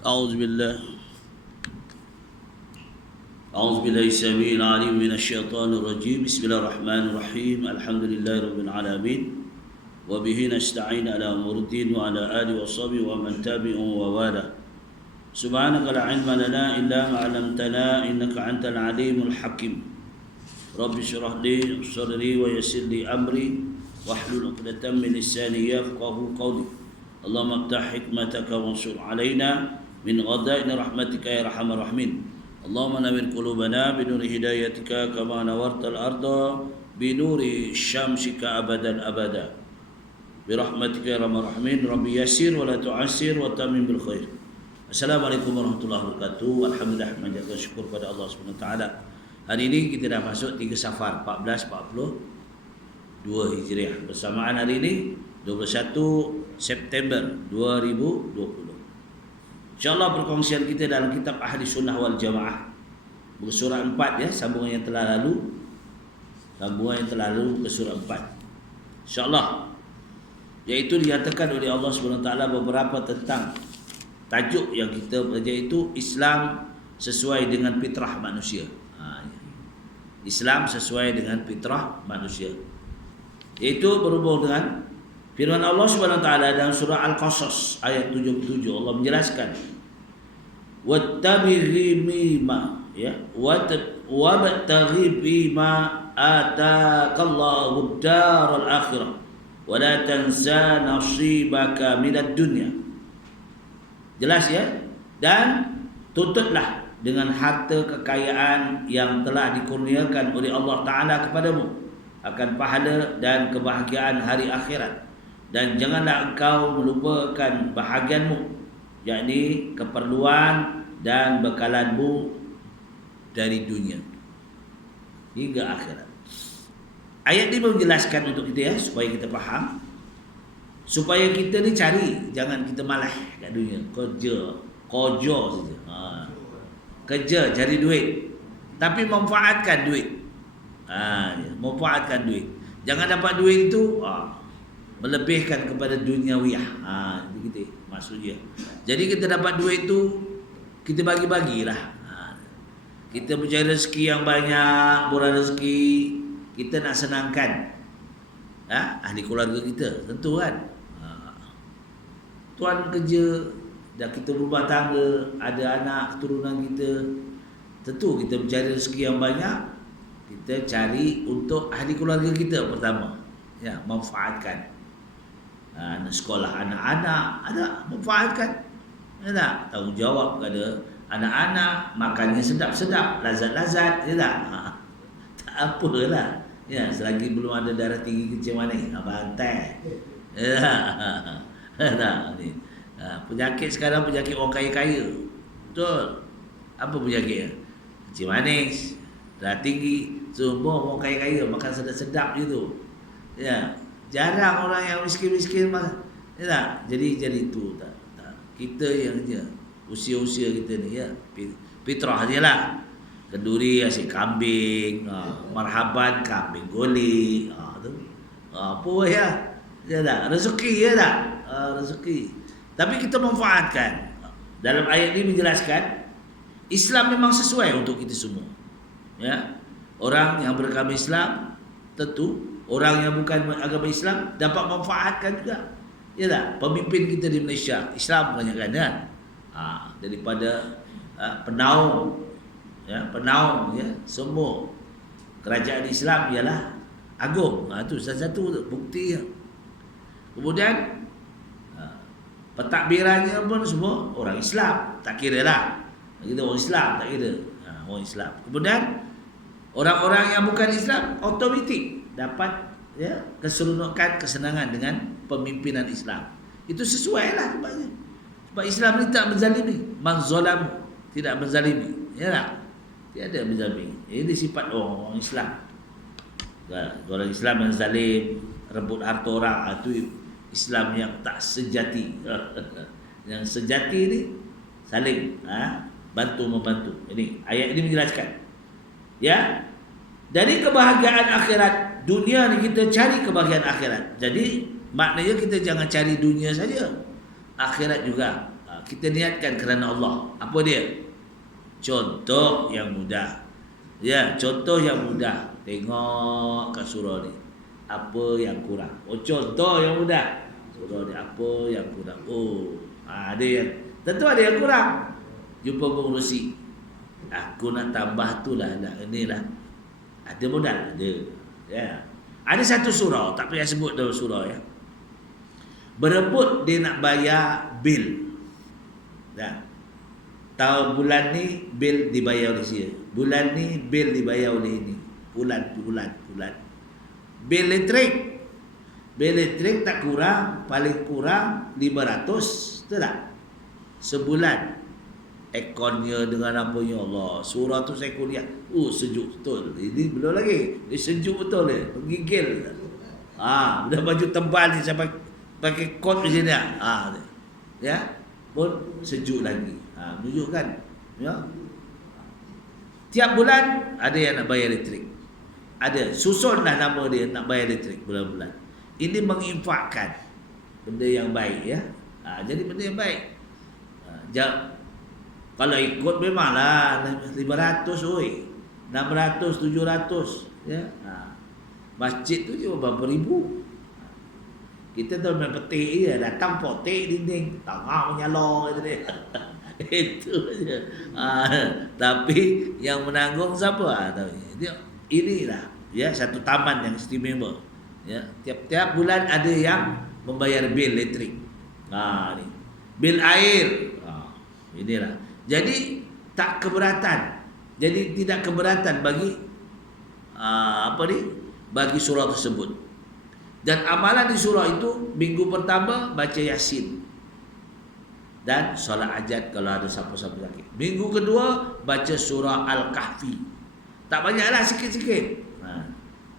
أعوذ بالله أعوذ بالله السميع العليم من الشيطان الرجيم. بسم الله الرحمن الرحيم. الحمد لله رب العالمين وبه نستعين على أمور الدين وعلى آله وصحبه ومن تبعهم ووالاه. سبحانك لا علم لنا إلا ما علمتنا إنك أنت العليم الحكيم. رب اشرح لي صدري ويسر لي أمري واحلل عقدة من لساني يفقهوا قولي. اللهم افتح حكمتك وانشر علينا من غضائن رحمتك يا أرحم الراحمين. اللهم نور قلوبنا بنور هدايتك كما نورت الأرض بنور شمسك أبدا أبدا برحمتك يا أرحم الراحمين. ربي يسر ولا تعسر وتمم بالخير. Assalamualaikum warahmatullahi wabarakatuh. Alhamdulillah, menjaga syukur pada Allah Subhanahu Wa Taala. Hari ini kita dah masuk 3 Safar 1442 Hijriah. Bersamaan hari ini 21 September 2020. InsyaAllah perkongsian kita dalam kitab Ahli Sunnah wal Jamaah buku surah 4 ya, sambungan yang telah lalu. Sambungan yang telah lalu ke surah 4. InsyaAllah, iaitu dinyatakan oleh Allah SWT beberapa tentang tajuk yang kita belajar itu Islam sesuai dengan fitrah manusia. Islam sesuai dengan fitrah manusia. Iaitu berhubung dengan firman Allah SWT dalam surah Al-Qasas ayat 77. Allah menjelaskan, wattabi'i mimma ya wabtaghi bima ataakallahu ad-daral akhirah wa la tansa nasibaka minad dunya. Jelas ya? Dan tuntutlah dengan harta kekayaan yang telah dikurniakan oleh Allah Ta'ala kepadamu akan pahala dan kebahagiaan hari akhirat. Dan janganlah engkau melupakan bahagianmu, yakni keperluan dan bekalanmu dari dunia hingga akhirat. Ayat ini menjelaskan untuk kita ya, supaya kita faham, supaya kita ni cari, jangan kita malas kat dunia, kerja saja. Kerja cari duit, tapi manfaatkan duit. Manfaatkan duit. Jangan dapat duit itu melebihkan kepada duniawiyah. Begitu maksudnya. Jadi kita dapat duit itu kita bagi-bagilah. Kita mencari rezeki yang banyak, murah rezeki, kita nak senangkan ahli keluarga kita, tentu kan. Tuan kerja, dah kita berumah tangga, ada anak keturunan kita, tentu kita mencari rezeki yang banyak, kita cari untuk ahli keluarga kita pertama. Ya, manfaatkan. Sekolah anak-anak, ada manfaatkan. Ya, tanggungjawab kepada anak-anak, makannya sedap-sedap, lazat-lazat, ya tak? Tak apalah. Ya, selagi belum ada darah tinggi kecil manis, bantai. Ya. Nah, ni. Penyakit sekarang penyakit orang kaya-kaya. Betul. Apa penyakitnya? Kecil manis, darah tinggi, semua orang kaya-kaya makan sedap-sedap je tu. Ya. Jarang orang yang miskin-miskin makan. Ya tak? Jadi itu tak. Kita yang je usia-usia kita ni ya, fitrah je lah. Kenduri asyik kambing, marhaban kambing goli, tu. Apa ya? Ya tak? Rezeki ya tak? Rezeki. Tapi kita manfaatkan. Dalam ayat ini menjelaskan Islam memang sesuai untuk kita semua. Ya. Orang yang beragama Islam, tentu orang yang bukan agama Islam dapat manfaatkan juga. Ya tak? Pemimpin kita di Malaysia Islam kebanyakan kan. Daripada penaung ya, semua kerajaan Islam ialah agung. Itu salah satu bukti. Kemudian pentadbirannya pun semua orang Islam, tak kira lah. Kita orang Islam, tak kira. Orang Islam. Kemudian orang-orang yang bukan Islam automatik dapat ya keseronokan, kesenangan dengan pemimpinan Islam. Itu sesuai lah sebabnya. Sebab Islam ni tak menzalimi. Man zalam, tidak menzalimi. Ya tak? Tiada menzalimi. Ini sifat orang Islam. Orang Islam yang zalim, rebut harta orang, itu Islam yang tak sejati. Yang sejati ni saling bantu-membantu. Ini ayat ini menjelaskan. Ya. Dari kebahagiaan akhirat, dunia ni kita cari kebahagiaan akhirat. Jadi maknanya kita jangan cari dunia saja, akhirat juga. kita niatkan kerana Allah. Apa dia? Contoh yang mudah. Ya, contoh yang mudah. Tengok kat surah ni. Apa yang kurang? Oh, contoh yang mudah. Surah ni apa yang kurang? Oh, ada yang tentu ada yang kurang. Jumpa pengurusi. Aku nak tambah tu lah, inilah. Ada modal, ada. Ya. Ada satu surau, tak payah sebut dalam surau ya. Berebut dia nak bayar bil. Ya. Tahun bulan ni bil dibayar oleh dia. Bulan ni bil dibayar oleh ini. Bulan. Bil elektrik. Bil elektrik tak kurang, paling kurang 500, betul tak? Sebulan. Airconnya dengan apanya, Allah. Surah tu saya kuliah. Sejuk betul. Ini belum lagi. Ini sejuk betul ni. Menggigil. Dah baju tebal ni saya pakai kot macam ni. Ya. Pun sejuk lagi. Menunjukkan. Ya. Tiap bulan ada yang nak bayar elektrik. Ada. Susunlah nama dia nak bayar elektrik bulan-bulan. Ini menginfakkan benda yang baik ya. Jadi benda yang baik. Kalau ikut memanglah 500 oi. 600, 700 ya. Masjid tu je berapa ribu. Kita tu main petik je, datang potek dinding, tengah menyala gitu dia. Itu je. Tapi yang menanggung siapa? Dia inilah ya satu taman yang istimewa. Ya, tiap-tiap bulan ada yang membayar bil elektrik. Ni. Bil air. Inilah. Jadi tak keberatan. Jadi tidak keberatan bagi bagi surah tersebut. Dan amalan di surah itu minggu pertama baca Yasin. Dan solat hajat kalau ada siapa-siapa sakit. Minggu kedua baca surah Al-Kahfi. Tak banyaklah, sikit-sikit.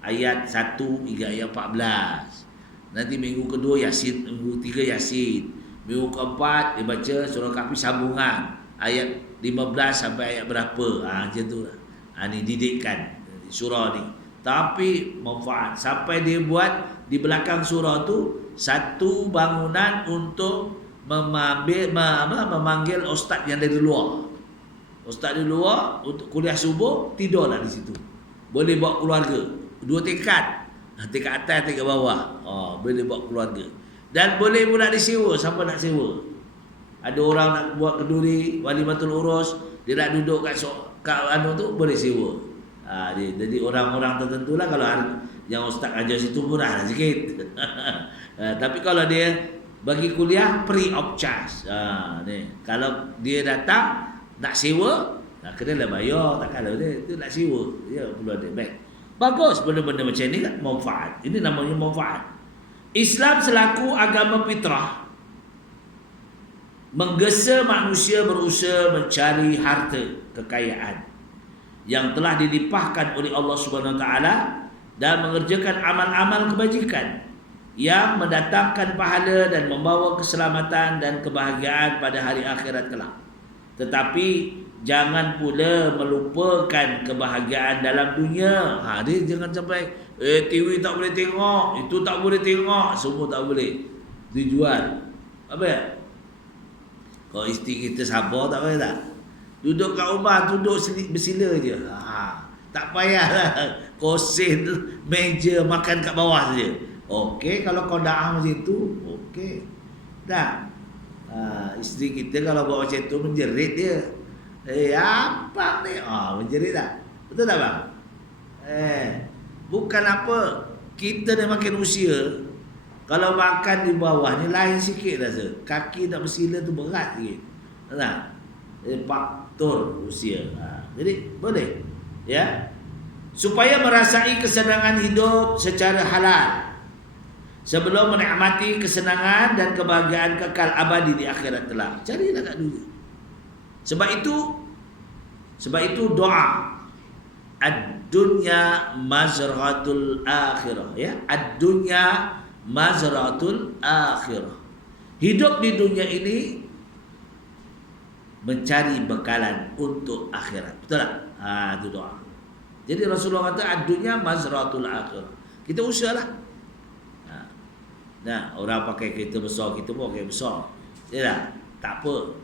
Ayat 1 hingga ayat 14. Nanti minggu kedua Yasin, minggu ketiga Yasin. Minggu keempat dia baca surah Kahfi sambungan. Ayat 15 sampai ayat berapa. Macam tu lah. Ni didikkan surah ni. Tapi manfaat. Sampai dia buat di belakang surah tu satu bangunan untuk memanggil ustaz yang dari luar. Ustaz dari luar untuk kuliah subuh, tidurlah di situ. Boleh bawa keluarga. 2 tingkat. Tingkat atas, tingkat bawah. Boleh bawa keluarga. Dan boleh pula disewa. Siapa nak sewa? Ada orang nak buat kenduri, walimatul urus, dia nak duduk kat tu boleh sewa. Jadi orang-orang tertentu lah, kalau yang ustaz ajar situ murah lah sikit. Tapi kalau dia bagi kuliah free of charge. Kalau dia datang nak sewa, kena lah bayar. Takkan lah dia nak sewa. Ya, perlu ada baik. Bagus benda-benda macam ni kan, manfaat. Ini namanya manfaat. Islam selaku agama fitrah menggesa manusia berusaha mencari harta kekayaan yang telah dilimpahkan oleh Allah Subhanahu Wa Taala dan mengerjakan amal-amal kebajikan yang mendatangkan pahala dan membawa keselamatan dan kebahagiaan pada hari akhirat kelak. Tetapi jangan pula melupakan kebahagiaan dalam dunia. Dia jangan sampai TV tak boleh tengok, itu tak boleh tengok, semua tak boleh dijual. Apa ya? Kalau isteri kita sabar tak payah tak? Duduk kat rumah, duduk bersila je. Tak payahlah kosin meja makan kat bawah saja. Okey, kalau kau dah macam tu, okey. Dah. Isteri kita kalau buat macam tu menjerit dia. Apa ni? Menjerit tak? Betul tak bang? Bukan apa. Kita dah makin usia. Kalau makan di bawah ni lain sikit rasa. Kaki nak bersila tu berat sikit. Nah, faktor usia. Jadi boleh, ya. Supaya merasai kesenangan hidup secara halal sebelum menikmati kesenangan dan kebahagiaan kekal abadi di akhirat kelak. Carilah kat dunia. Sebab itu doa. Ad-dunya mazratul akhirah, ya. Ad-dunya mazratul akhirah. Hidup di dunia ini mencari bekalan untuk akhirat. Betul tak? Itu doa. Jadi Rasulullah kata ad-dunya mazratul akhirah. Kita usahalah. Nah, orang pakai kereta besar, kita pun pakai besar. Ya tak? Tak apa.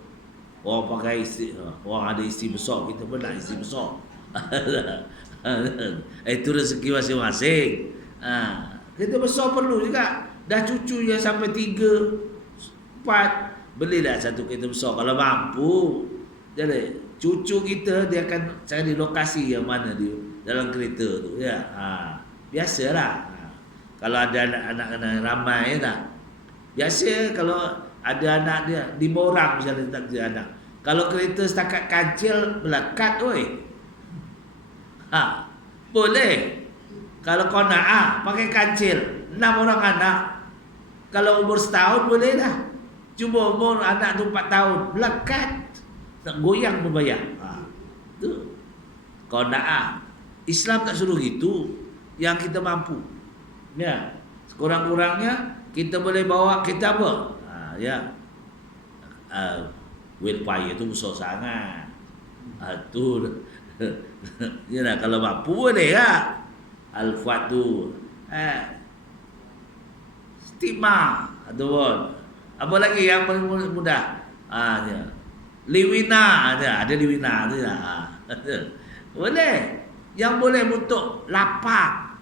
Orang pakai isteri, orang ada isteri besar, kita pun nak isteri besar. Itu rezeki masing-masing. Kita besar perlu juga. Dah cucu yang sampai 3, 4, belilah satu kereta besar kalau mampu. Jadi cucu kita dia akan cari lokasi yang mana dia dalam kereta tu, ya. Biasalah. Kalau ada anak-anak ramai, ya tak? Biasa kalau ada anak dia 5 orang misalnya, tak ada anak. Kalau kereta setakat kancil melekat, oi. Boleh. Kalau kau nak pakai kancil 6 orang anak. Kalau umur setahun boleh dah. Cuma umur anak tu 4 tahun melekat, tak goyang pun bayar. Tu. Kau nak Islam tak suruh gitu. Yang kita mampu. Ya. Sekurang-kurangnya kita boleh bawa kita apa? Ya. Willpower tu besar sangat. Tu. Ya, kalau mampu boleh lah. Al-Fuad tu. Stigma ataupun apa lagi yang paling mudah? Ya. Liwina ada liwina tu lah. Boleh. Yang boleh untuk lapang.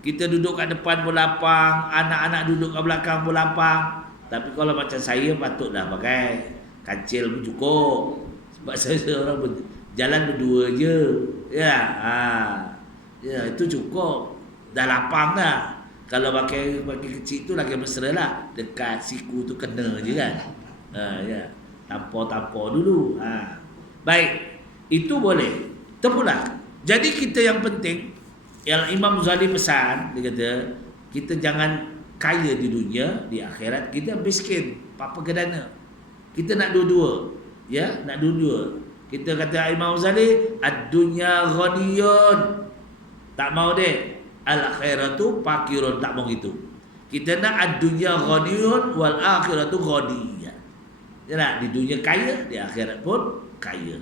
Kita duduk kat depan pun lapang, anak-anak duduk kat belakang pun lapang. Tapi kalau macam saya patutlah pakai kancil pun cukup. Sebab saya orang jalan berdua je. Ya, ya itu cukup. Dah lapang dah. Kalau pakai kecil tu lagi mesra lah. Dekat siku tu kena je kan. Ya. Tampar-tampar dulu. Baik. Itu boleh. Terpulang. Jadi kita yang penting, yang Imam Ghazali pesan, dia kata, kita jangan kaya di dunia, di akhirat kita miskin, apa kedana. Kita nak dua-dua. Ya, nak dua-dua. Kita kata Imam Ghazali, ad-dunya ghaniyun. Tak mau deh. Al-akhiratu fakirun, tak mau gitu. Kita nak ad-dunya ghaniyun wal akhiratu ghaniyah. Ya, di dunia kaya, di akhirat pun kaya.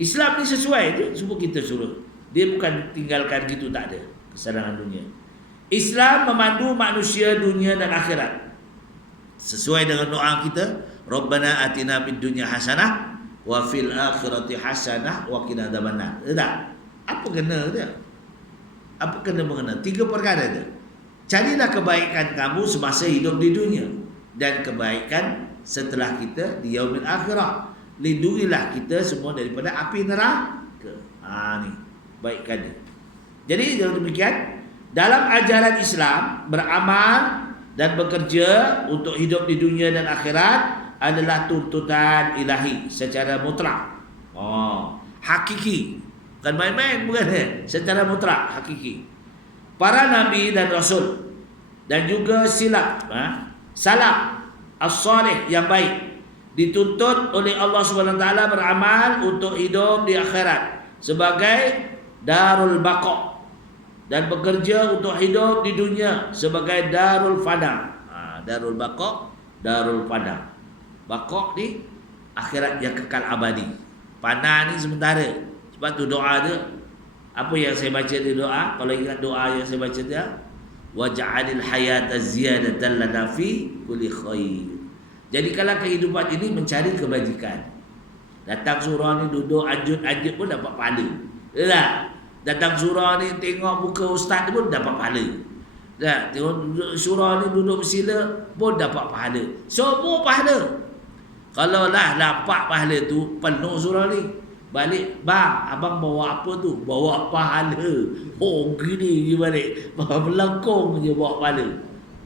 Islam ni sesuai tu, semua kita suruh. Dia bukan tinggalkan gitu, tak ada kesenangan dunia. Islam memandu manusia dunia dan akhirat. Sesuai dengan doa kita, Rabbana atina fid dunya hasanah wa fil akhirati hasanah wa qina adzabannar. Tak? Apa kena dia? Apa kena mengena? 3 perkara dia. Carilah kebaikan kamu semasa hidup di dunia dan kebaikan setelah kita di yaumil akhirah. Lindungilah kita semua daripada api neraka. Ni baikkan dia. Jadi dengan demikian, dalam ajaran Islam, beramal dan bekerja untuk hidup di dunia dan akhirat adalah tuntutan ilahi secara mutlak. Hakiki. Bukan main-main, bukan. Secara mutlak, hakiki. Para nabi dan rasul dan juga salaf as-salih yang baik dituntut oleh Allah SWT beramal untuk hidup di akhirat sebagai darul baqa dan bekerja untuk hidup di dunia sebagai darul fana. Darul baqa, darul fana. Baqa di akhirat yang kekal abadi. Fana ni sementara. Sebab tu doa dia, apa yang saya baca di doa, kalau ingat doa yang saya baca dia, waj'alil hayata ziyadatan lana fi kulli khair. Jadi kalau kehidupan ini mencari kebajikan. Datang surau ni duduk anjut-anjut pun dapat pahala. Tak? Datang surau ni tengok muka ustaz pun dapat pahala. Tak? Tengok surau ni duduk bersila pun dapat pahala. Semua pahala. Kalau lah nampak pahala tu penuh surau ni, balik, bang, abang bawa apa tu? Bawa pahala. Gini je balik. Melengkung je bawa pahala.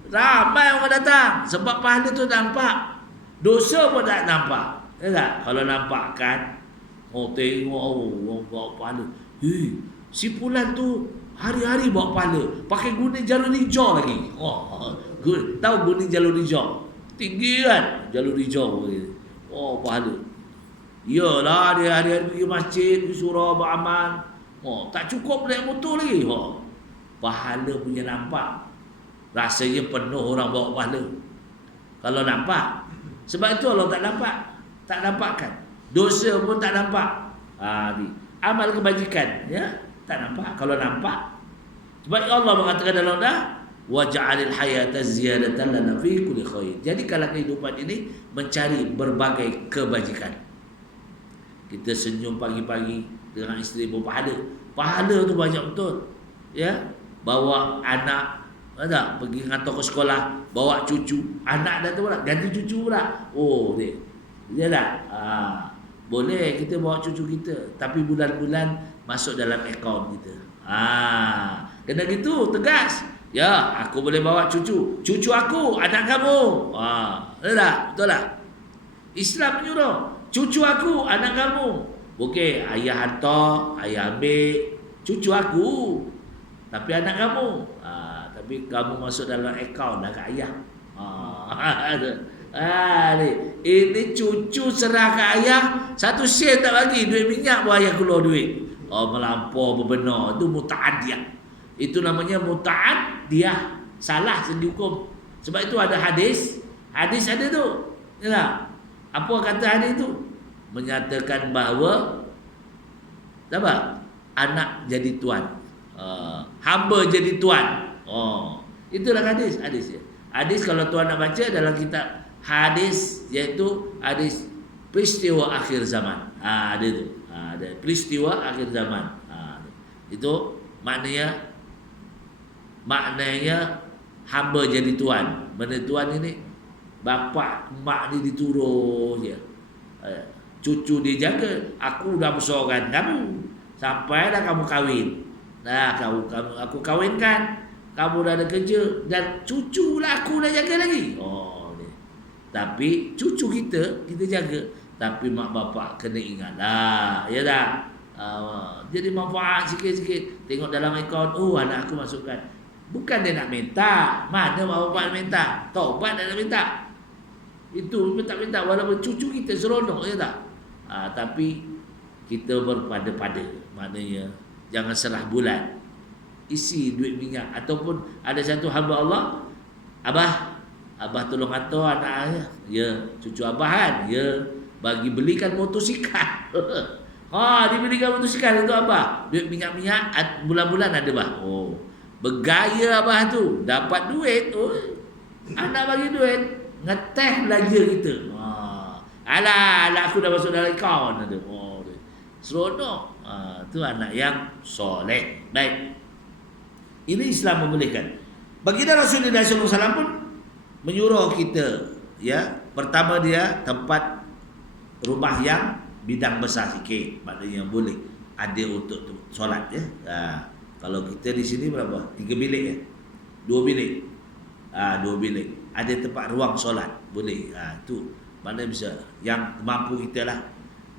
Ramai orang datang sebab pahala tu nampak. Dosa pun tak nampak. Ya tak? Kalau nampak kan, tengok orang bawa pahala. Si Fulan tu hari-hari bawa pahala, pakai guna jalur hijau lagi. Tahu guna jalur hijau? Tinggi kan jalur hijau. Pahala. Iyalah dia hari-hari pergi masjid, pergi surau beramal. Tak cukup naik motor lagi. Pahala punya nampak. Rasanya penuh orang bawa pahala. Kalau nampak. Sebab itu Allah tak nampak. Tak nampakkan. Dosa pun tak nampak. Amal kebajikan, ya, tak nampak. Kalau nampak. Sebab Allah mengatakan dalam dah, wa ja'alil hayata ziyadatan lana fi kulli khair. Jadi kalau kehidupan ini mencari berbagai kebajikan. Kita senyum pagi-pagi dengan isteri berpahala. Pahala tu banyak betul. Ya, bawa anak ada pergi hantar ke sekolah, bawa cucu, anak dah tu pula ganti cucu pula. Oh, dia. Ya tak? Boleh kita bawa cucu kita, tapi bulan-bulan masuk dalam akaun kita. Kena gitu, tegas. Ya, aku boleh bawa cucu. Cucu aku, anak kamu. Betul tak? Betul tak? Islam menyuruh. Cucu aku, anak kamu. Okey, ayah hantar, ayah ambil. Cucu aku. Tapi anak kamu. Tapi kamu masuk dalam akaun dah kat ayah. Ini cucu serah kat ayah, 1 sen tak bagi, duit minyak pun ayah keluar duit. Melampau berbenar. Itu muta'adiyah. Itu namanya muta'adiyah. Salah sendiri hukum. Sebab itu ada hadis. Hadis ada tu. Ya. Apa kata hadis tu? Menyatakan bahawa apa? Anak jadi tuan. Hamba jadi tuan. Itulah hadis. Hadis kalau tuan nak baca dalam kitab hadis, iaitu hadis peristiwa akhir zaman. Ada tu. Ada peristiwa akhir zaman. Itu maknanya hamba jadi tuan. Mana tuan ini? Bapa mak ni dituruh je. Cucu dia jaga. Aku dah besarkan kamu. Sampailah kamu kahwin. Aku kahwinkan. Kamu dah ada kerja. Dan cucu lah aku dah jaga lagi. Tapi cucu kita jaga. Tapi mak bapak kena ingat lah. Ya tak? Jadi manfaat sikit-sikit. Tengok dalam akaun. Anak aku masukkan. Bukan dia nak minta. Mana mak bapak nak minta? Taubat dia nak minta. Itu minta-minta. Walaupun cucu kita seronok. Ya tak? Tapi kita berpada-pada. Maknanya jangan serah bulan. Isi duit minyak. Ataupun ada satu hamba Allah, Abah tolong hantar anak saya. Ya, cucu abah kan. Ya, bagi belikan motosikal. Dibelikan motosikal itu abah. Duit minyak-minyak bulan-bulan ada bah. Bergaya abah tu. Dapat duit. Anak bagi duit. Ngeteh belanja kita. Alah, aku dah masuk dalam akaun. Seronok. Tu anak yang soleh. Baik. Ini Islam membolehkan. Baginda Rasulullah SAW pun menyuruh kita, ya. Pertama dia tempat rumah yang bidang besar sikit, maknanya boleh ada untuk solat, ya. Kalau kita di sini berapa? 3 bilik, ya. 2 bilik. 2 bilik. Ada tempat ruang solat, boleh. Tu mana bisa yang mampu kita lah.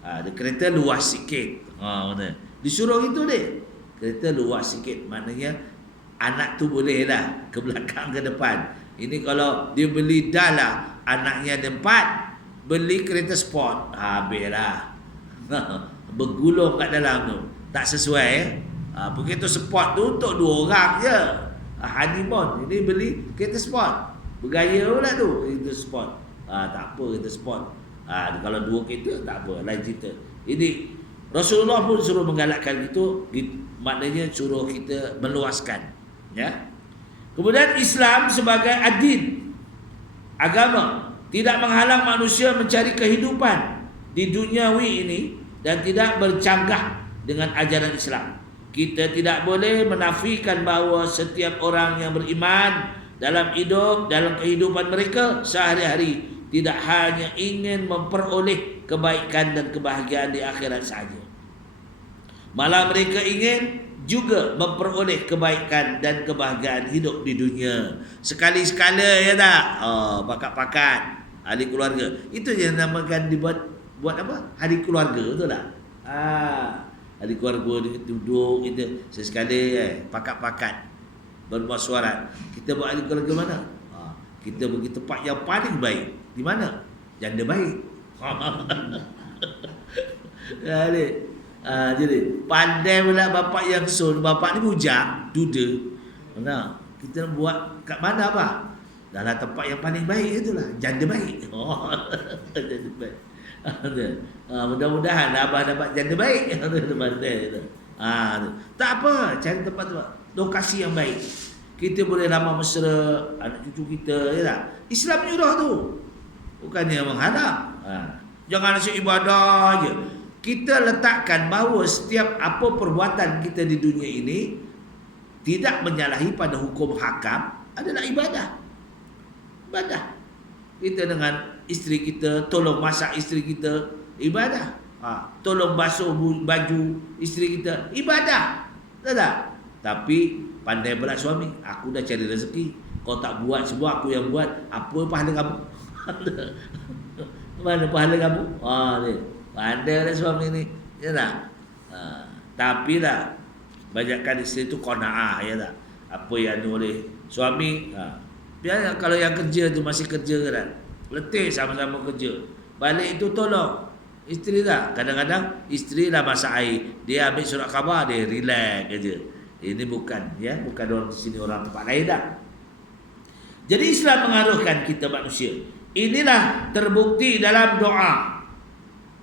Ada kereta luas sikit. Mana? Disuruh itu deh. Kereta luas sikit, maknanya anak tu boleh dah ke belakang ke depan. Ini kalau dia beli dah lah, anaknya ada 4, beli kereta sport, habis lah. Bergulung kat dalam tu. Tak sesuai, ya. Begitu sport tu untuk 2 orang je. Honeymoon. Ini beli kereta sport. Bergaya pula tu kereta sport. Tak apa kereta sport. Kalau 2 kereta tak apa, lain cerita. Ini Rasulullah pun suruh menggalakkan itu, maknanya suruh kita meluaskan. Ya. Kemudian Islam sebagai adin, agama, tidak menghalang manusia mencari kehidupan di duniawi ini dan tidak bercanggah dengan ajaran Islam. Kita tidak boleh menafikan bahawa setiap orang yang beriman dalam kehidupan mereka sehari-hari tidak hanya ingin memperoleh kebaikan dan kebahagiaan di akhirat sahaja. Malah mereka ingin juga memperoleh kebaikan dan kebahagiaan hidup di dunia. Sekali-sekala, ya tak? Pakat-pakat ahli keluarga. Itu yang namakan dibuat apa? Hari keluarga, betul tak? Hari keluarga duduk kita sesekali pakat-pakat bermuasyarat. Kita buat hari keluarga mana? Kita pergi tempat yang paling baik. Di mana? Janda baik. Jadi pandai pula bapak yang sun. Bapak ni bujang, duda. Mana? Kita buat kat mana apa? Dalam tempat yang paling baik itulah, janda baik. Janda baik. Mudah-mudahan abah dapat janda baik. Pandai tu. Tak apa, cari tempat lokasi yang baik. Kita boleh lama mesra anak cucu kita, ya tak? Islam menyuruh tu. Bukannya menghalang. Jangan asyik ibadah je. Kita letakkan bahawa setiap apa perbuatan kita di dunia ini tidak menyalahi pada hukum hakam adalah ibadah. Ibadah. Kita dengan isteri kita, tolong masak isteri kita, ibadah. Tolong basuh baju isteri kita, ibadah. Tak? Tapi pandai pula suami, aku dah cari rezeki, kau tak buat semua, aku yang buat. Apa pahala kamu? Mana pahala kamu? Dia pandai lah suami ni, ya tak? Tapi lah banyakkan isteri tu qanaah, ya tak? Apa yang oleh suami, biar kalau yang kerja tu masih kerja kan, letih sama-sama kerja, balik itu tolong isteri tak. Kadang-kadang isteri lah masak air, dia ambil surat khabar, dia relax aja. Ini bukan, ya, bukan orang di sini, orang tempat lain dah. Jadi Islam mengaruhkan kita manusia. Inilah terbukti dalam doa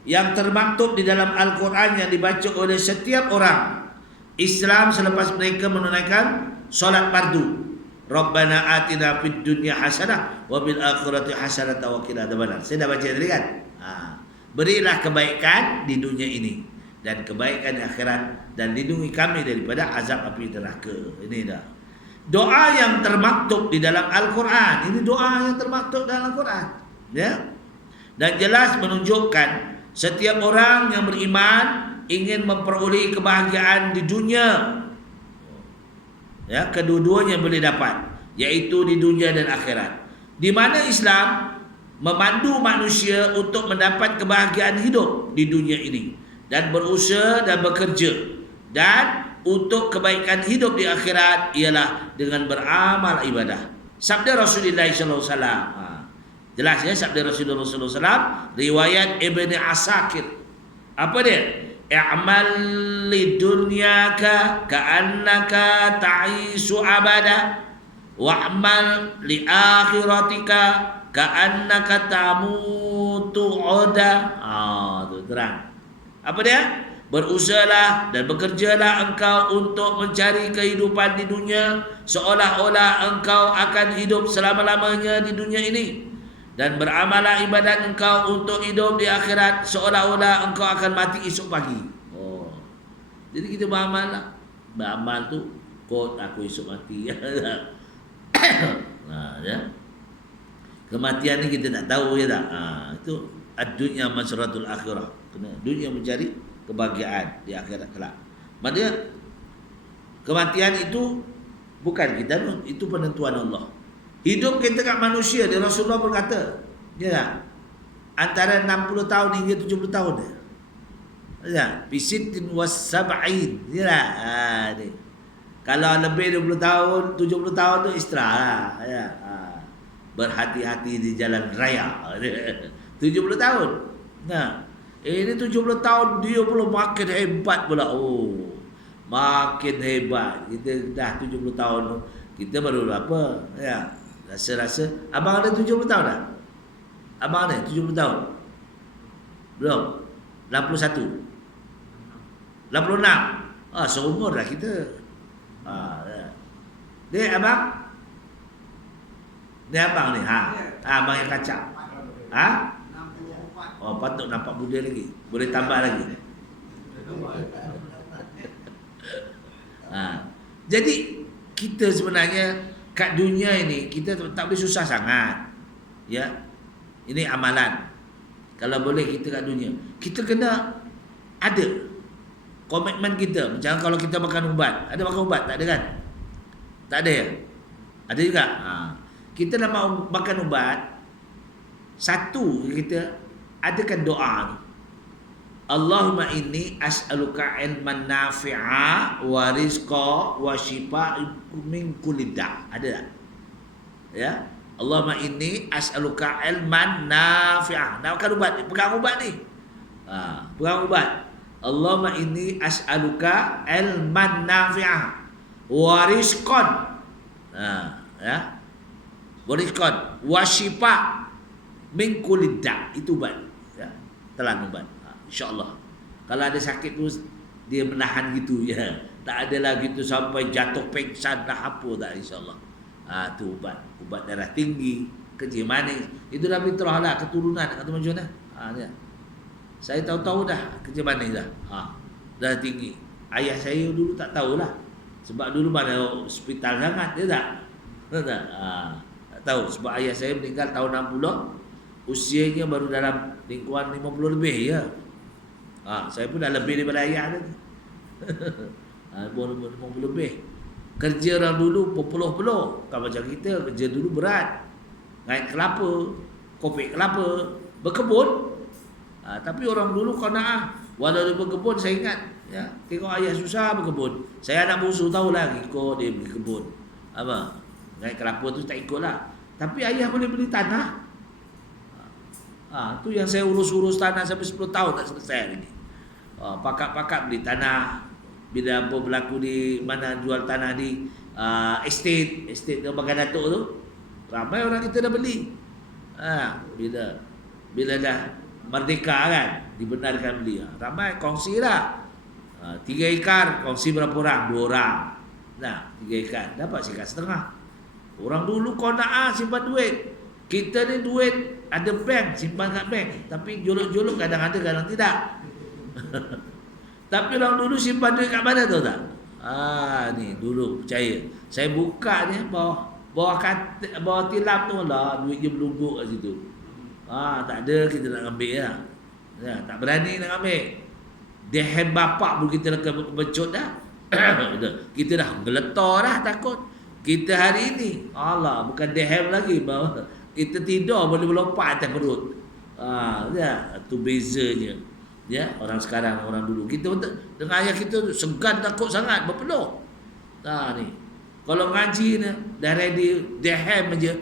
yang termaktub di dalam Al-Quran yang dibaca oleh setiap orang Islam selepas mereka menunaikan solat fardu. Rabbana atina fid dunya hasanah wa bil akhirati hasanah wa qina adzabannar. Saya dah baca tadi kan? Berilah kebaikan di dunia ini dan kebaikan di akhirat, dan lindungi kami daripada azab api neraka. Ini dah doa yang termaktub di dalam Al-Quran. Ini doa yang termaktub dalam Al-Quran, ya. Dan jelas menunjukkan setiap orang yang beriman ingin memperoleh kebahagiaan di dunia, ya, kedua-duanya boleh dapat, yaitu di dunia dan akhirat, di mana Islam memandu manusia untuk mendapat kebahagiaan hidup di dunia ini dan berusaha dan bekerja, dan untuk kebaikan hidup di akhirat ialah dengan beramal ibadah. Sabda Rasulullah sallallahu alaihi wasallam. Jelas ya sabda Rasulullah sallallahu alaihi wasallam, riwayat Ibnu Asakir. Apa dia? I'mal lidunyaka ka'annaka ta'isu abada wa'mal li akhiratika ka'annaka tamutu oda. Tu terang. Apa dia? Berusahalah dan bekerjalah engkau untuk mencari kehidupan di dunia seolah-olah engkau akan hidup selama-lamanya di dunia ini, dan beramallah ibadat engkau untuk hidup di akhirat seolah-olah engkau akan mati esok pagi. Jadi kita beramal lah. Beramal tu kot aku esok mati. Ya. Kematian ni kita tak tahu, ya tak? Itu ad-dunya masratul akhirah. Kena dunia mencari kebahagiaan di akhirat kelak. Maksudnya kematian itu bukan kita, itu penentuan Allah. Hidup kita kat manusia, dia Rasulullah berkata, ya tak? Antara 60 tahun hingga 70 tahun dia. Ya, bisitin was-sab'in. Ya tak? Kalau lebih 20 tahun, 70 tahun tu istirahat lah. Ya. Berhati-hati di jalan raya. 70 tahun. Nah, ini 70 tahun dia pula makin hebat pula. Makin hebat. Kita dah 70 tahun, kita baru apa? Ya, rasa-rasa. Abang ada 70 tahun dah? Abang ada 70 tahun? Belum? 61? 86? Seumur dah kita. Ni abang? Ni abang ni? Abang yang kacak. Patut nampak muda lagi. Boleh tambah lagi. Jadi kita sebenarnya kat dunia ini kita tak boleh susah sangat. Ya. Ini amalan. Kalau boleh kita kat dunia, kita kena ada komitmen kita. Macam kalau kita makan ubat, ada makan ubat tak ada kan? Tak ada ya? Ada juga. Kita nak makan ubat, satu kita adakan doa ni. Allahumma inni as'aluka ilman nafi'a wa rizqa wa shifa' min kulli da'. Ada tak? Ya. Allahumma inni as'aluka ilman nafi'a. Nak makan ubat, pegang ubat ni. Pegang ubat. Allahumma inni as'aluka ilman nafi'a wa rizqan. Ya. Wa rizqan wa shifa' min kulli da'. Itu ubat. Ya. Telan ubat. InsyaAllah. Kalau ada sakit tu dia menahan gitu ya. Tak ada lagi tu sampai jatuh pingsan dah apa tak, insyaAllah. Tu ubat darah tinggi, kencing manis. Itu dah fitrah lah, keturunan kata macam mana. Dia. Saya tahu-tahu dah kencing manis dah. Darah tinggi. Ayah saya dulu tak tahulah. Sebab dulu pada hospital sangat, dia tak. Tak tahu sebab ayah saya meninggal tahun 60. Usianya baru dalam lingkungan 50 lebih ya. Saya pun dah lebih daripada ayah tadi. 50 lebih. Kerja orang dulu berpeluh-peluh. Kalau macam kita, kerja dulu berat. Naik kelapa, kopek kelapa, berkebun. Tapi orang dulu qanaah. Walau dia berkebun, saya ingat. Ya, tengok ayah susah berkebun. Saya anak bungsu tahulah ikut dia beli kebun. Naik kelapa tu tak ikutlah. Tapi ayah boleh beli tanah. Tu yang saya urus-urus tanah sampai 10 tahun tak selesai lagi. Pakat-pakat beli tanah. Bila apa berlaku di mana jual tanah di estate Bagan Datuk tu, ramai orang kita dah beli. Bila dah merdeka kan, dibenarkan beli. Ramai kongsi lah. 3 ekar kongsi berapa orang? 2 orang. 3 ekar dapat seekar setengah. Orang dulu qanaah simpan duit. Kita ni duit ada bank, simpan kat bank. Tapi jolok-jolok kadang ada, kadang tidak. Tapi orang dulu simpan duit kat mana tahu tak? Ni dulu percaya. Saya buka ni bawah tilam tu lah, duit je berlubuk kat situ. Tak ada kita nak ambil lah. Tak berani nak ambil. Dirham bapak pun kita nak becut dah. Kita dah geletar dah takut. Kita hari ini bukan dirham lagi, bahawa kita tidur boleh melompat atas perut. Tu bezanya. Ya, orang sekarang, orang dulu. Kita dengan ayah kita segan takut sangat, berpeluh. Ni. Kalau ngaji ni dah ready dirham aja,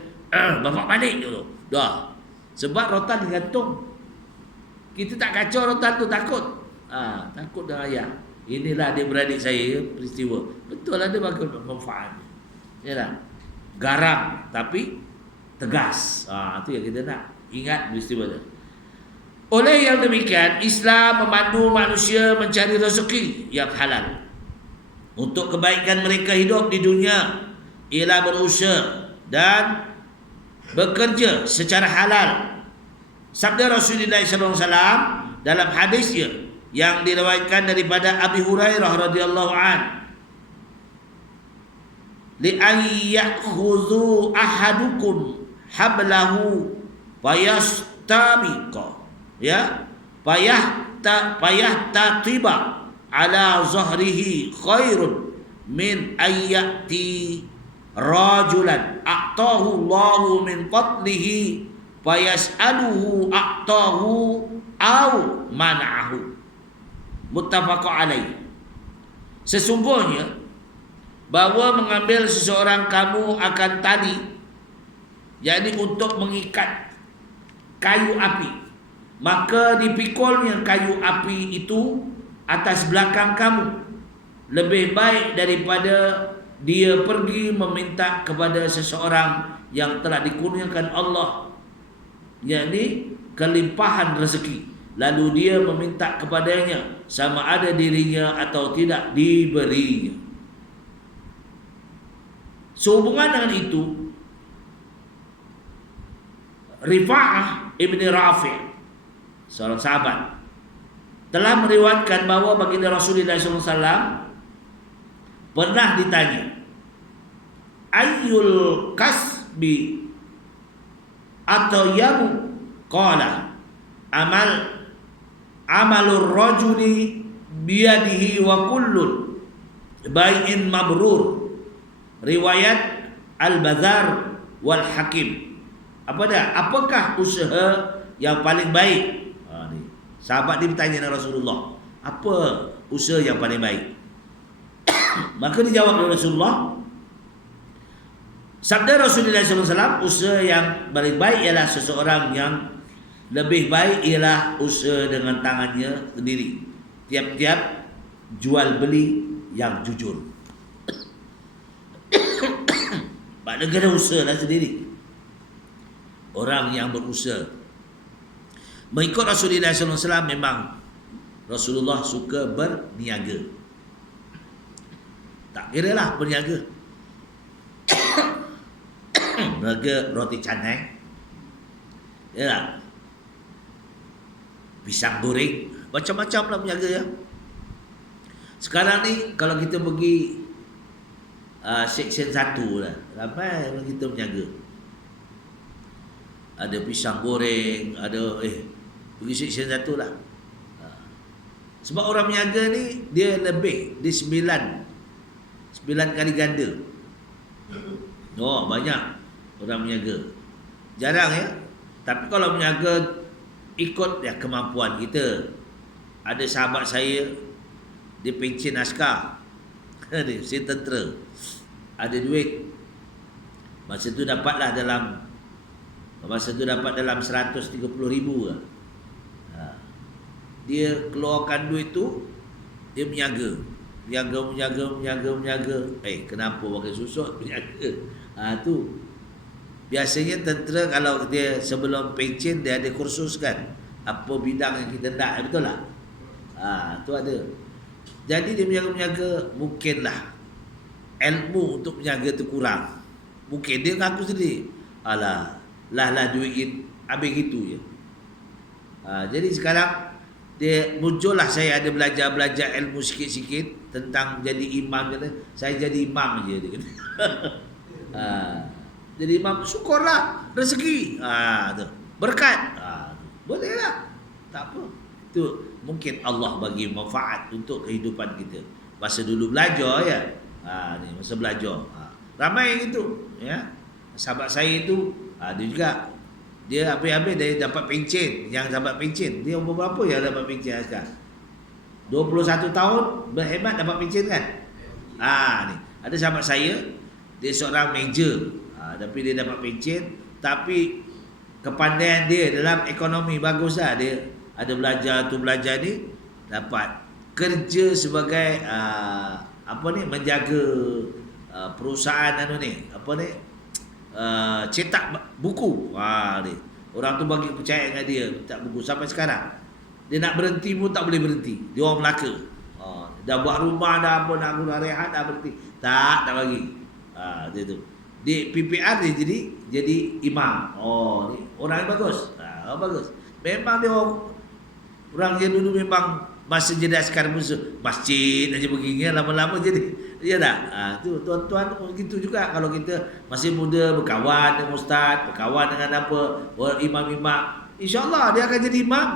bapak balik dulu. Dah. Sebab rotan digantung. Kita tak kacau rotan tu, takut. Takut dengan ayah. Inilah adik-beradik saya peristiwa. Betul ada bagi manfaat. Yalah. Garam tapi tegas. Itu yang kita nak. Ingat peristiwa tu. Oleh yang demikian, Islam memandu manusia mencari rezeki yang halal. Untuk kebaikan mereka hidup di dunia ialah berusaha dan bekerja secara halal. Sabda Rasulullah SAW dalam hadisnya yang diriwayatkan daripada Abi Hurairah radhiyallahu an, li an ya'khudhu ahadukum hablahu fayastabiqa payah ala zahrihi khairun min ayyati rajulan a'tahu Allahu min fadlihi fayas'aluhu a'tahu au man'ahu. Muttafaqun alaih. Sesungguhnya bahawa mengambil seseorang kamu akan tali, yakni untuk mengikat kayu api, maka dipikulnya kayu api itu atas belakang kamu, lebih baik daripada dia pergi meminta kepada seseorang yang telah dikurniakan Allah, yakni kelimpahan rezeki, lalu dia meminta kepadanya sama ada dirinya atau tidak diberinya. Sehubungan dengan itu, Rifa'ah ibni Rafi', seorang sahabat, telah meriwayatkan bahawa baginda Rasulullah SAW pernah ditanya, ayyul kasbi atau yamu, qala amalur rajuli biyadihi wa kullun bai'in mabrur. Riwayat Al-Bazar wal Hakim. Apakah usaha yang paling baik? Sahabat dia bertanya dengan Rasulullah, apa usaha yang paling baik? Maka dijawab oleh Rasulullah, sabda Rasulullah SAW, usaha yang paling baik ialah seseorang yang lebih baik ialah usaha dengan tangannya sendiri, tiap-tiap jual beli yang jujur. Pada kena usaha lah sendiri. Orang yang berusaha mengikut Rasulullah SAW, memang Rasulullah suka berniaga. Tak kira lah berniaga. Berniaga roti canai. Ya tak? Pisang goreng. Macam-macam lah berniaga ya. Sekarang ni kalau kita pergi Seksyen 1 lah, ramai orang kita berniaga. Ada pisang goreng, ada pergi Seksyen 1 lah. Sebab orang berniaga ni dia lebih, dia 9 kali ganda. Oh, banyak orang berniaga. Jarang ya. Tapi kalau berniaga ikut ya kemampuan kita. Ada sahabat saya, dia pencen askar. Dia tentera. Ada duit. Masa tu dapat dalam 130,000 lah. Dia keluarkan duit tu, dia menjaga. Menjaga. Kenapa pakai susut menjaga? Tu. Biasanya tentera kalau dia sebelum pencen dia ada kursus kan. Apa bidang yang kita nak, betul tak? Tu ada. Jadi dia menjaga mungkinlah ilmu untuk menjaga tu kurang. Mungkin dia ngaku sendiri. Lah duit habis gitu je. Jadi sekarang dia muncullah, saya ada belajar ilmu sikit-sikit tentang jadi imam. Kata, saya jadi imam je dia kata. Jadi imam, syukurlah rezeki. Tu. Berkat. Boleh lah. Tak apa. Tu mungkin Allah bagi manfaat untuk kehidupan kita. Masa dulu belajar ya. Ni masa belajar. Ramai gitu ya. Sahabat saya itu dia juga, dia habis-habis dia dapat pencen. Yang dapat pencen, dia umur berapa yang dapat pencen sekarang? 21 tahun berhebat dapat pencen kan? Ni ada sahabat saya, dia seorang meja. Tapi dia dapat pencen, tapi kepandaian dia dalam ekonomi bagus lah. Dia ada belajar ni, dapat kerja sebagai menjaga perusahaan cetak buku. Ni orang tu bagi percaya dengan dia cetak buku sampai sekarang. Dia nak berhenti pun tak boleh berhenti. Dia orang Melaka. Dah buat rumah dah apa, nak guna rehat dah berhenti. Tak bagi. Dia tu. Di PPR dia jadi imam. Ni orang yang bagus. Bagus. Memang dia orang dia dulu memang masa jadi askar musuh masjid aja begini, lama-lama jadi ya tak. Tu tuan-tuan begitu juga kalau kita masih muda, berkawan dengan ustaz, berkawan dengan imam-imam, insya-Allah dia akan jadi imam.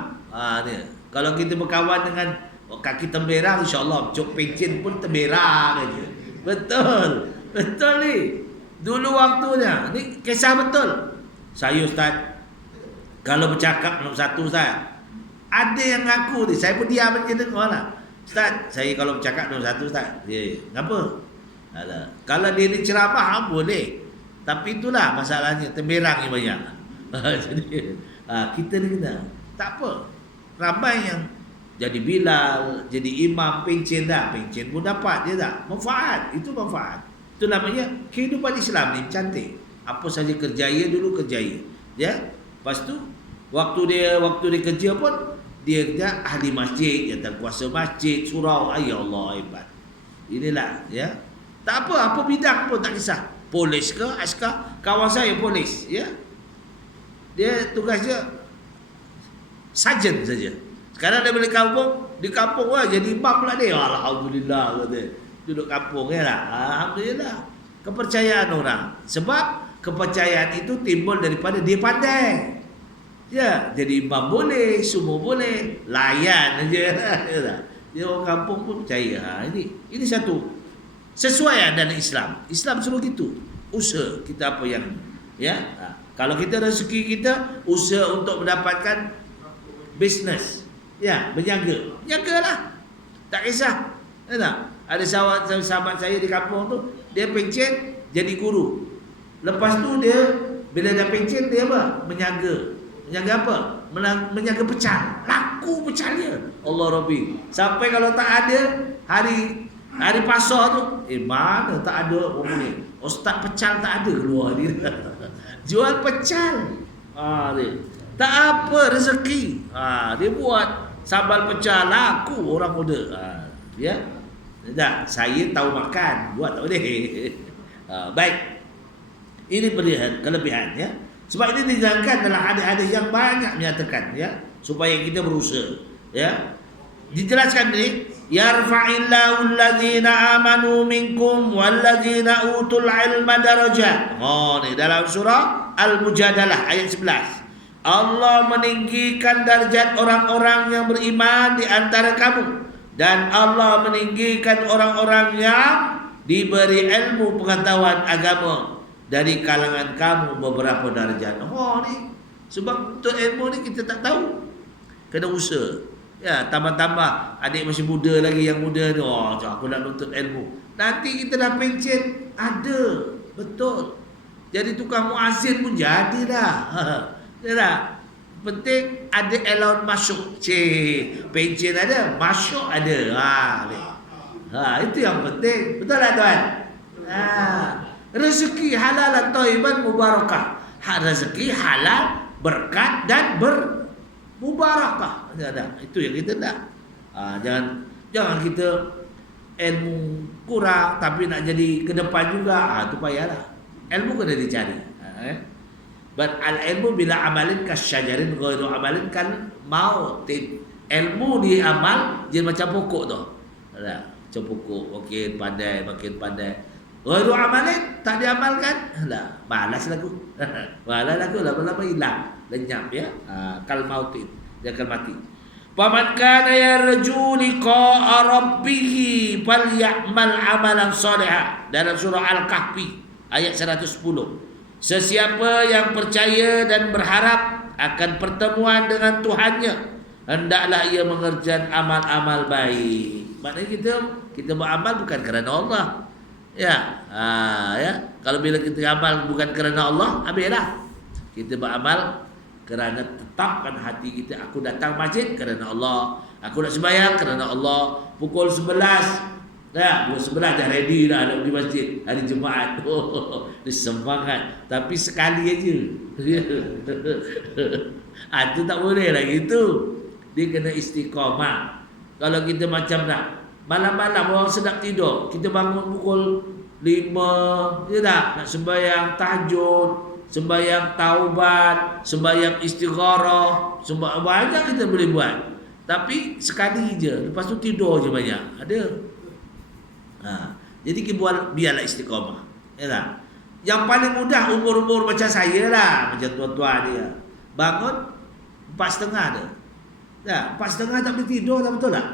Dia. Kalau kita berkawan dengan kaki temberang, insya-Allah cok pencen pun temberang aja. Betul ni. Dulu waktunya, ni kisah betul. Saya ustaz, kalau bercakap nombor satu ustaz, ada yang ngaku ni, saya pun diam aja dengar lah. Ustaz, saya kalau bercakap nombor satu ustaz. Kenapa? Kalau dia ni ceramah boleh. Tapi itulah masalahnya, temberang ni banyak. Jadi kita ni kena. Tak apa. Ramai yang jadi Bilal, jadi imam, pencen dah. Pencen pun dapat, dia tak? Manfaat, itu manfaat. Itu namanya kehidupan Islam ni cantik. Apa saja kerjaya dulu kerjaya. Ya. Lepas tu waktu dia kerja pun dia ahli masjid, dia kuasa masjid, surau. Ya Allah, hebat. Inilah ya. Tak apa bidang pun tak kisah. Polis ke askar, kawan saya polis ya. Dia tugasnya sarjan saja. Sekarang dia balik kampung, di kampung jadi imam pula dia. Alhamdulillah kata. Duduk kampung ya lah. Alhamdulillah. Kepercayaan orang. Sebab kepercayaan itu timbul daripada dia pandai. Ya, jadi imam boleh, semua boleh, layan aja. Dia orang kampung pun percaya. Ini satu sesuai dengan Islam. Islam suruh gitu. Usaha kita apa yang ya. Kalau kita rezeki kita usaha untuk mendapatkan bisnes. Ya, berniaga. Berniagalah. Tak kisah. Ya tak? Ada sahabat saya di kampung tu, dia pencen jadi guru. Lepas tu dia bila dah pencen dia apa? Menjaga. Menjaga apa? Menjaga pecal. Laku pecalnya. Allah Rabbi. Sampai kalau tak ada hari pasar tu, mana tak ada orang ni. Ustaz pecal tak ada keluar dia. Jual pecal. Dia. Tak apa rezeki. Dia buat sambal pecal laku orang muda. Ya. Tak, saya tahu makan, buat tak boleh. Baik. Ini kelebihan ya. Sebab ini dijalankan dalam hadis-hadis yang banyak menyatakan ya, supaya kita berusaha ya. Dijelaskan ini, yarfa'illahu allazina amanu minkum wallazina utul ilma darajat. Ni dalam surah Al-Mujadalah ayat 11. Allah meninggikan darjat orang-orang yang beriman di antara kamu, dan Allah meninggikan orang-orang yang diberi ilmu pengetahuan agama dari kalangan kamu beberapa darjat. Ni sebab untuk ilmu ni kita tak tahu, kena usaha. Ya, tambah-tambah adik masih muda lagi, yang muda ni, aku nak nuntut ilmu. Nanti kita dah pencen, ada, betul. Jadi tukang muazzin pun jadi dah. Ya tak? Penting ada allowance masuk. Pencen ada, masuk ada. Itu yang penting. Betul tak tuan? Rezeki halal dan thayyiban mubarakah. Rezeki halal, berkat dan mubarakah. Itu yang kita nak. Jangan kita ilmu kurang tapi nak jadi ke depan juga. Itu payahlah. Ilmu kena dicari. But al-ilmu bila amalin kasyajarin ghairu amalin kan mautin. Ilmu diamal jadi macam pokok tu. Macam pokok, makin pandai. Ghairu amalin tak diamalkan, malas lagu. Malas lagu, lama-lama hilang, lenyap ya. Kal mautin, dia akan mati. Faman kana yarju liqa'a rabbih falyamal amalan shalihan. Dalam surah Al-Kahfi ayat 110. Sesiapa yang percaya dan berharap akan pertemuan dengan Tuhannya, hendaklah ia mengerjakan amal-amal baik. Maknanya kita beramal bukan kerana Allah. Ya, kalau bila kita amal bukan kerana Allah, habislah. Kita beramal kerana tetapkan hati kita, aku datang masjid kerana Allah, aku nak sembahyang kerana Allah. Pukul 11 pukul 11 dah ready dah nak pergi masjid hari Jumaat. Dia semangat. Tapi sekali aja. Itu tak boleh lah gitu. Dia kena istiqamah. Kalau kita macam nak malam-malam orang sedap tidur, kita bangun pukul 5, ya tak? Nak sembahyang tahajud, sembahyang taubat, sembahyang istigharah, banyak kita boleh buat. Tapi sekali je, lepas tu tidur je banyak. Ada. Jadi kita biarlah istiqamah. Ya tak? Yang paling mudah umur-umur macam saya lah, macam tua-tua dia. Bangun 4.30 dah. Ya, 4.30 tak boleh tidur, tak betul tak?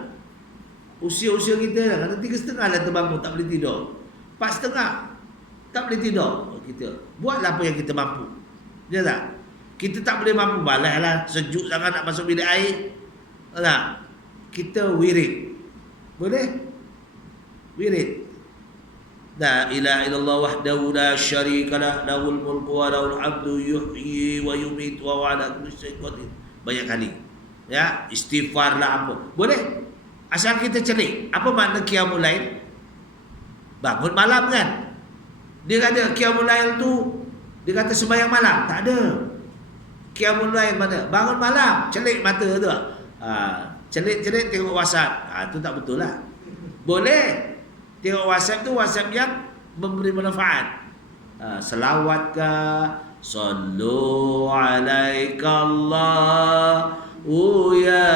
Usia-usia kita dah, kata 3.30 dah terbangun, tak boleh tidur. 4.30 tak boleh tidur. Kita buatlah apa yang kita mampu. Ya tak? Kita tak boleh mampu, balaslah sejuk sangat nak masuk bilik air. Tak? Kita wirid. Boleh? Wirid. La ilaha illallah wahdahu la syarika lah, lahul mulku wa lahul hamdu yuhyi wa yumiitu wa huwa ala kulli syai'in qadir. Banyak kali. Ya, istighfar lah apa. Boleh? Asal kita celik. Apa makna qiyamul lail? Bangun malam kan? Dia kata qiyamul lail tu, dia kata sembahyang malam. Tak ada. Qiyamul lail mana? Bangun malam, celik mata tu. Celik-celik tengok WhatsApp. Tu tak betul lah. Boleh. Tengok WhatsApp tu WhatsApp yang memberi manfaat. Selawat ke, sallu alaika Allah ya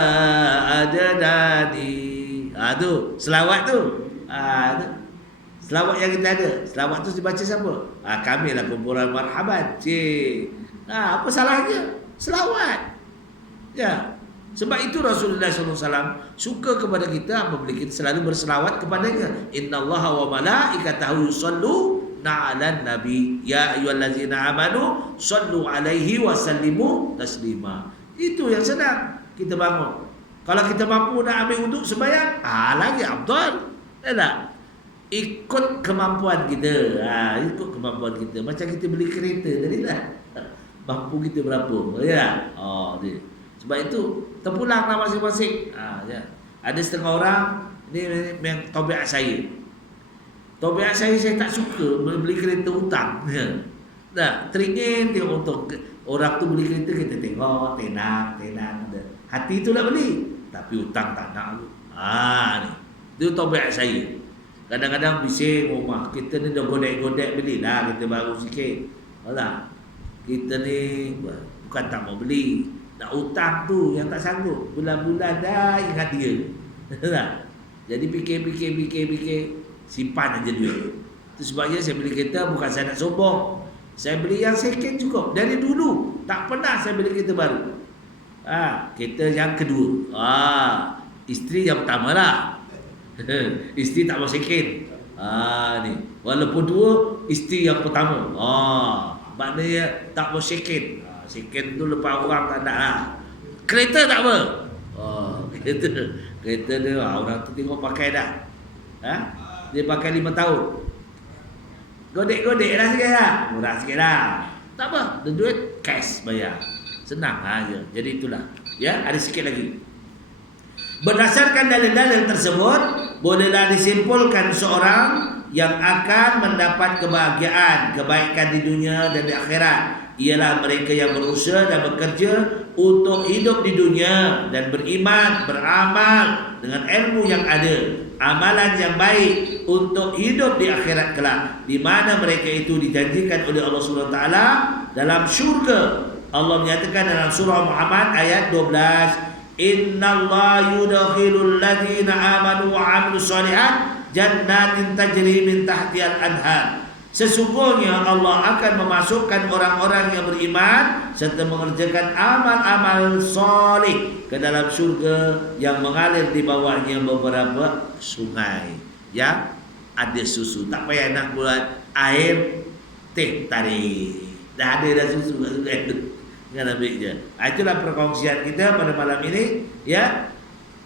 adadani. Tu selawat tu. Selawat yang kita ada. Selawat tu dibaca siapa? Kami lah kumpulan marhaban. Apa salahnya? Selawat. Ya. Sebab itu Rasulullah SAW suka kepada kita apabila kita selalu berselawat kepadanya. Innallaha wa malaikatahu yusalluna 'alan nabi ya ayyuhallazina amanu sallu 'alaihi wa sallimu taslima. Itu yang senang kita bangun. Kalau kita mampu nak ambil wuduk sembahyang, lagi afdal. Tak? Ikut kemampuan kita. Ikut kemampuan kita. Macam kita beli kereta tadi lah. Mampu kita berapa? Ya. Dia. Sebab itu terpulanglah masing-masing. Ya. Ada setengah orang ni memang tabiat saya. Tabiat saya tak suka beli kereta hutang. Dah, teringin tengok untung. Orang tu beli kereta kita tengok tenang ada. Hati tu nak beli, tapi hutang tak nak. Ni. Itu tabiat saya. Kadang-kadang bising rumah. Kita ni dah godek-godek beli dah, kita baru sikit. Alah, kita ni bukan tak mau beli. Nak hutang tu yang tak sanggup. Bulan-bulan dah ingat dia. Jadi fikir. Simpan aja duit. Itu sebabnya saya beli kereta bukan saya nak sombong. Saya beli yang second cukup. Dari dulu tak pernah saya beli kereta baru. Kereta yang kedua. Isteri yang pertama lah. Isteri tak mau second. Ni. Walaupun dua, isteri yang pertama. Maknanya tak mau second. Second tu lepas orang tak nak lah. Kereta tak apa. Kereta dia orang tu tengok pakai dah. Dia pakai 5 tahun. Godek-godek dah sikit lah. Murah sikit lah. Tak apa. Dia duit cash bayar. Senang aja. Jadi itulah. Ya, ada sikit lagi. Berdasarkan dalil-dalil tersebut, bolehlah disimpulkan seorang yang akan mendapat kebahagiaan, kebaikan di dunia dan di akhirat ialah mereka yang berusaha dan bekerja untuk hidup di dunia dan beriman, beramal dengan ilmu yang ada, amalan yang baik untuk hidup di akhirat kelak, di mana mereka itu dijanjikan oleh Allah SWT dalam syurga. Allah menyatakan dalam surah Muhammad ayat 12, Innallaha yudkhilul ladzina amanu wa 'amilus shalihat jannatin tajri min tahtihal anhar. Sesungguhnya Allah akan memasukkan orang-orang yang beriman serta mengerjakan amal-amal soleh ke dalam syurga yang mengalir di bawahnya beberapa sungai yang ada susu. Tak payah nak buat air teh tarik. Dah ada dah susu kat sungai tu. Jangan ambil je. Itulah perkongsian kita pada malam ini, ya.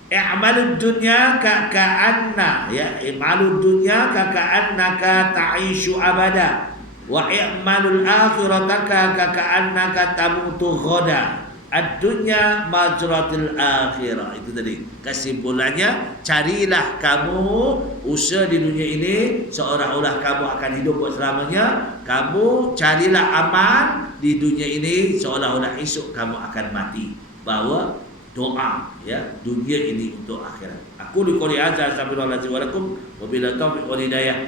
I'malud dunya ka'anna, ya. I'malud dunya ka'annaka ta'ishu abada wa i'malul akhirata ka'annaka tamutu ghada. Ad-dunya majratul akhirah. Itu tadi kesimpulannya. Carilah kamu usaha di dunia ini seolah-olah kamu akan hidup buat selamanya. Kamu carilah aman di dunia ini seolah-olah esok kamu akan mati. Bawa doa, ya, dunia ini untuk akhirat. Aku qouli hadza, astagfirullahaladzim wa lakum, wa billahi taufiq wal hidayah.